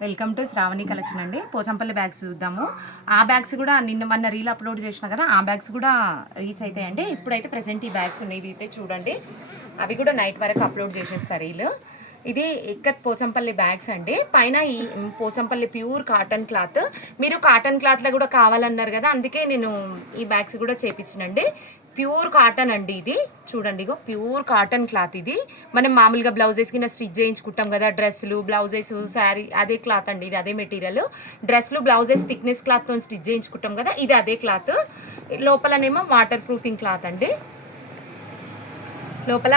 Welcome to Shravani collection అండి. Pochampally bags చూద్దాము. ఆ బ్యాగ్స్ కూడా మొన్న రీల్ అప్లోడ్ చేసిన కదా, ఆ బ్యాగ్స్ కూడా రీచ్ అవుతాయండి. ఇప్పుడైతే ప్రెసెంట్ ఈ బ్యాగ్స్ ఉన్నాయి, ఇవి అయితే చూడండి. అవి కూడా నైట్ వరకు అప్లోడ్ చేసేస్తారు రీల్. ఇది ఇక్కత్ పోచంపల్లి బ్యాగ్స్ అండి. పైన ఈ పోచంపల్లి ప్యూర్ కాటన్ క్లాత్. మీరు కాటన్ క్లాత్లో కూడా కావాలన్నారు కదా, అందుకే నేను ఈ బ్యాగ్స్ కూడా చేపించినండి. ప్యూర్ కాటన్ అండి ఇది. చూడండి, ఇగో ప్యూర్ కాటన్ క్లాత్ ఇది. మనం మామూలుగా బ్లౌజెస్ కింద స్టిచ్ చేయించుకుంటాం కదా, డ్రెస్సులు, బ్లౌజెస్, శారీ, అదే క్లాత్ అండి ఇది. అదే మెటీరియల్. డ్రెస్లు, బ్లౌజెస్ థిక్నెస్ క్లాత్తో స్టిచ్ చేయించుకుంటాం కదా, ఇది అదే క్లాత్. లోపలనేమో వాటర్ ప్రూఫింగ్ క్లాత్ అండి. లోపల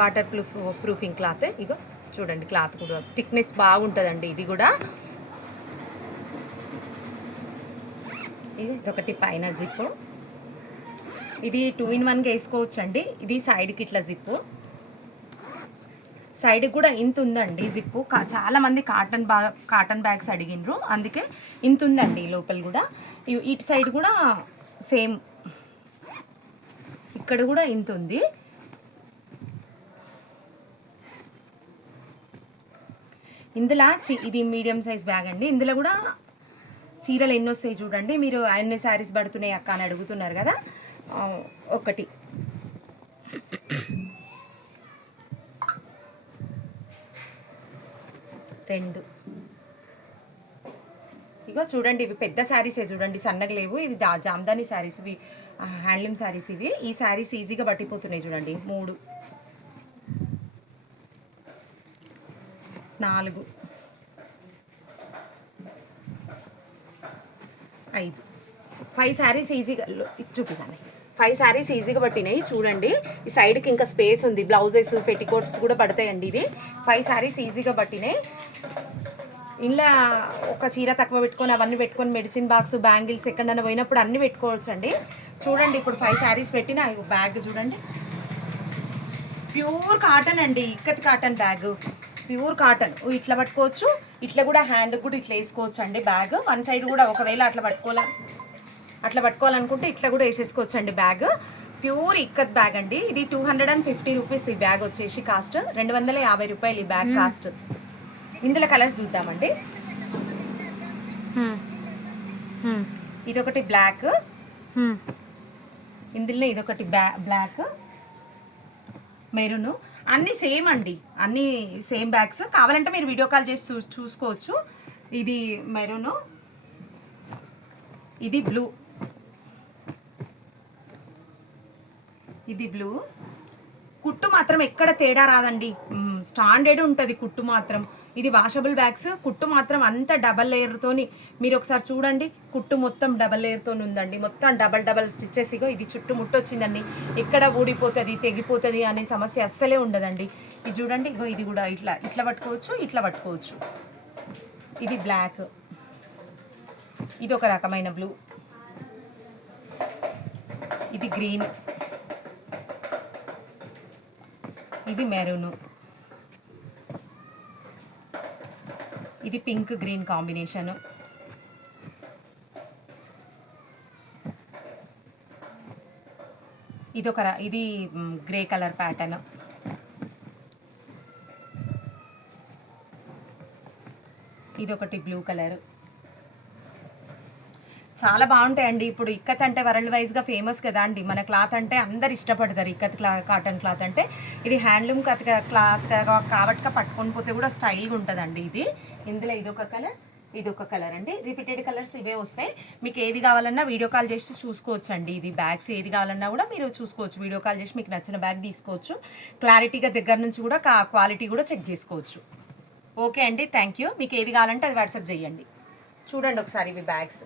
వాటర్ ప్రూఫింగ్ క్లాత్. ఇగో చూడండి, క్లాత్ కూడా థిక్నెస్ బాగుంటుందండి ఇది కూడా. ఇది ఒకటి పైన జిప్. ఇది 2-in-1గా వేసుకోవచ్చు అండి. ఇది సైడ్కి ఇట్లా జిప్పు, సైడ్కి కూడా ఇంత ఉందండి జిప్పు. చాలామంది కాటన్ బ్యాగ్స్ అడిగినరు, అందుకే ఇంత ఉందండి లోపల కూడా. ఇటు సైడ్ కూడా సేమ్, ఇక్కడ కూడా ఇంత ఉంది. ఇందులో ఇది మీడియం సైజ్ బ్యాగ్ అండి. ఇందులో కూడా చీరలు ఎన్ని వస్తాయి చూడండి. మీరు ఎన్ని శారీస్ పడుతున్నాయి అక్క అని అడుగుతున్నారు కదా. ఒకటి, రెండు, ఇగో చూడండి, ఇవి పెద్ద శారీసే చూడండి, సన్నగా లేవు. ఇవి జామ్దాని శారీస్, ఇవి హ్యాండ్లూమ్ శారీస్. ఇవి ఈ శారీస్ ఈజీగా పట్టిపోతున్నాయి చూడండి. 3, 4, 5 శారీస్ ఈజీగా చూపిస్తాను. 5 శారీస్ ఈజీగా పట్టినాయి చూడండి. ఈ సైడ్కి ఇంకా స్పేస్ ఉంది, బ్లౌజెస్, పెట్టికోట్స్ కూడా పడతాయండి. ఇది 5 శారీస్ ఈజీగా పట్టినాయి. ఇలా ఒక చీర తక్కువ పెట్టుకొని అవన్నీ పెట్టుకొని మెడిసిన్ బాక్స్, బ్యాంగిల్స్ ఎక్కడన్నా పోయినప్పుడు అన్నీ పెట్టుకోవచ్చు అండి. చూడండి, ఇప్పుడు 5 శారీస్ పెట్టిన బ్యాగ్ చూడండి. ప్యూర్ కాటన్ అండి, ikat cotton bag, pure cotton. ఇట్లా పట్టుకోవచ్చు, ఇట్లా కూడా హ్యాండ్ కూడా ఇట్లా వేసుకోవచ్చు అండి బ్యాగ్. వన్ సైడ్ కూడా ఒకవేళ అట్లా పట్టుకోవాలనుకుంటే ఇట్లా కూడా వేసేసుకోవచ్చు అండి బ్యాగ్. ప్యూర్ ఇక్కత్ బ్యాగ్ అండి. ఇది 250 రూపీస్ ఈ బ్యాగ్ వచ్చేసి కాస్ట్. 250 రూపాయలు ఈ బ్యాగ్ కాస్ట్. ఇందులో కలర్స్ చూద్దామండి. ఇదొకటి బ్లాక్, ఇందులో ఇదొకటి బ్లాక్, మెరూన్. అన్నీ సేమ్ అండి, అన్నీ సేమ్ బ్యాగ్స్. కావాలంటే మీరు వీడియో కాల్ చేసి చూసుకోవచ్చు. ఇది మెరూన్, ఇది బ్లూ, ఇది బ్లూ. కుట్టు మాత్రం ఎక్కడ తేడా రాదండి, స్టాండర్డ్ ఉంటుంది కుట్టు మాత్రం. ఇది వాషబుల్ బ్యాగ్స్. కుట్టు మాత్రం అంత డబల్ లేయర్తోని, మీరు ఒకసారి చూడండి, కుట్టు మొత్తం డబల్ లేయర్తో ఉందండి. మొత్తం డబల్ స్టిచ్చెస్. ఇగో ఇది చుట్టూ ముట్టు వచ్చిందండి, ఎక్కడ ఊడిపోతుంది, తెగిపోతుంది అనే సమస్య అస్సలే ఉండదండి. ఇది చూడండి, ఇగో ఇది కూడా ఇట్లా పట్టుకోవచ్చు, ఇట్లా పట్టుకోవచ్చు. ఇది బ్లాక్, ఇది ఒక రకమైన బ్లూ, ఇది గ్రీన్, ఇది మెరూన్, ఇది పింక్ గ్రీన్ కాంబినేషను, ఇది గ్రే కలర్ ప్యాటర్న్, ఇదొకటి బ్లూ కలర్. చాలా బాగుంటాయండి. ఇప్పుడు ఇక్కత్ అంటే వరల్డ్ వైజ్గా ఫేమస్ కదా అండి. మన క్లాత్ అంటే అందరు ఇష్టపడతారు, ఇక్కత్ కాటన్ క్లాత్ అంటే. ఇది హ్యాండ్లూమ్ క్లాత్ కాబట్టి పట్టుకొని పోతే కూడా స్టైల్గా ఉంటుందండి ఇది. ఇందులో ఇదొక కలర్ అండి. రిపీటెడ్ కలర్స్ ఇవే వస్తాయి. మీకు ఏది కావాలన్నా వీడియో కాల్ చేసి చూసుకోవచ్చు అండి. ఇది బ్యాగ్స్ ఏది కావాలన్నా కూడా మీరు చూసుకోవచ్చు, వీడియో కాల్ చేసి మీకు నచ్చిన బ్యాగ్ తీసుకోవచ్చు. క్లారిటీగా దగ్గర నుంచి కూడా క్వాలిటీ కూడా చెక్ చేసుకోవచ్చు. ఓకే అండి, థ్యాంక్ యూ. మీకు ఏది కావాలంటే అది వాట్సాప్ చేయండి. చూడండి ఒకసారి ఇవి బ్యాగ్స్.